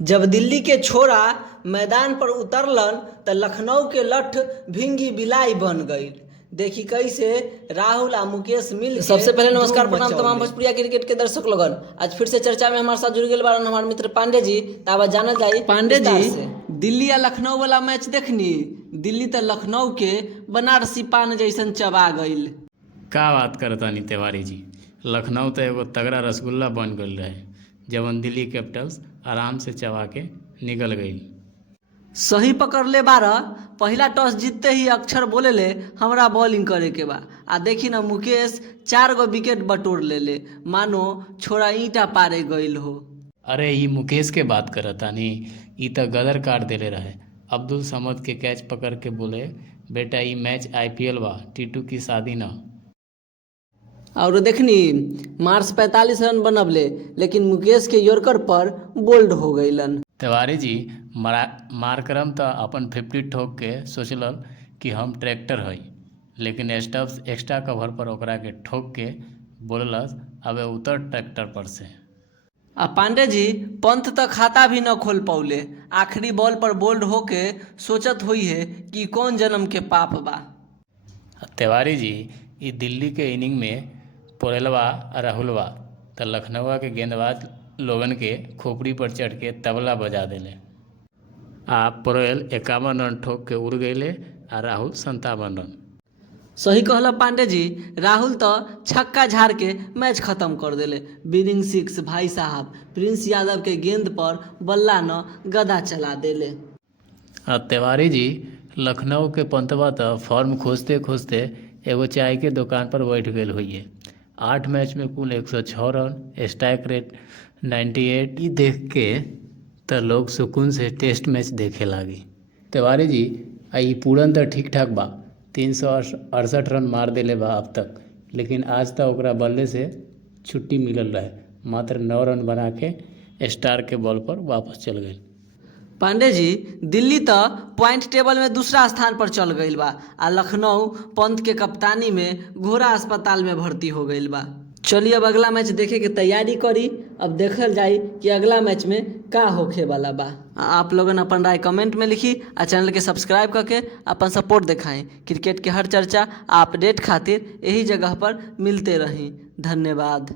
जब दिल्ली के छोरा मैदान पर उतरलन त लखनऊ के लठ भिंगी बिलाई बन गई। देखी कैसे राहुल आ मुकेश मिल। सबसे पहले नमस्कार प्रणाम तमाम भोजपुरिया क्रिकेट के दर्शक लोगन। आज फिर से चर्चा में हमारे साथ जुड़ गए बारन हमारे मित्र पांडे जी। तावा जाना जाए पांडे जी, दिल्ली या लखनऊ वाला मैच देखनी। दिल्ली तो लखनऊ के बनारसी पान जैसन चबा गईल। का बात करतानी तिवारी जी, लखनऊ तो एगो तगड़ा रसगुल्ला बन गई रहे जवन दिल्ली कैपिटल्स आराम से चबा के निकल गई। सही पकड़ ले बारह। पहला टॉस जीतते ही अक्षर बोले ले हमरा बॉलिंग करे के बा। आ देखी ना मुकेश 4 गो विकेट बटोर ले मानो छोरा ईंटा पारे गईल हो। अरे ई मुकेश के बात करतानी, ई तो गदर काट देले रहे। अब्दुल समद के कैच पकड़ के बोले, बेटा ई मैच IPL बा, टीटू की शादी ना। और देखनी मार्च 45 रन बनबले, लेकिन मुकेश के यॉर्कर पर बोल्ड हो गईलन। तिवारी जी, मारकरम तो अपन 50 ठोक के सोचल कि हम ट्रैक्टर हई, लेकिन स्टब्स एक्स्ट्रा कवर पर ओकरा के ठोक के बोललस, अबे उतर ट्रैक्टर पर से। आ पांडे जी, पंत तक खाता भी न खोल पौले। आखिरी बॉल पर बोल्ड होके सोचत हुई है कि कौन जन्म के पाप बा। तिवारी जी, ई दिल्ली के इनिंग में पोरेलवा और राहुलवा तो लखनऊ के गेंदबाज लोगन के खोपड़ी पर चढ़ के तबला बजा देले। आ पोरेल 51 रन ठोक के उड़ गए और राहुल 57 रन। सही कहला पांडे जी, राहुल तो छक्का झाड़ के मैच खत्म कर देले। विनिंग 6 भाई साहब, प्रिंस यादव के गेंद पर बल्ला न गदा चला देले। तिवारी जी, लखनऊ के पंतवा तो फॉर्म खोजते खोजते एगो चाय के दुकान पर बैठ गए हुई। 8 मैच में कुल 106 रन, स्ट्राइक रेट 98। ई देख के तो लोग सुकून से टेस्ट मैच देखे लागी। तिवारी जी, ई पूरन तो ठीक ठाक बा, 368 रन मार देले बा अब तक, लेकिन आज तक ओकरा बल्ले से छुट्टी मिलल रहे। मात्र 9 रन बना के स्टार के बॉल पर वापस चल गए। पांडे जी, दिल्ली तो पॉइंट टेबल में दूसरा स्थान पर चल गईल बा। आ लखनऊ पंत के कप्तानी में घोड़ा अस्पताल में भर्ती हो गईल बा। चलिए अब अगला मैच देखे के तैयारी करी। अब देखल जाए कि अगला मैच में का होखे वाला बा। आप लोगन अपन राय कमेंट में लिखी आ चैनल के सब्सक्राइब करके अपन सपोर्ट दिखाएं। क्रिकेट के हर चर्चा अपडेट खातिर यही जगह पर मिलते रही। धन्यवाद।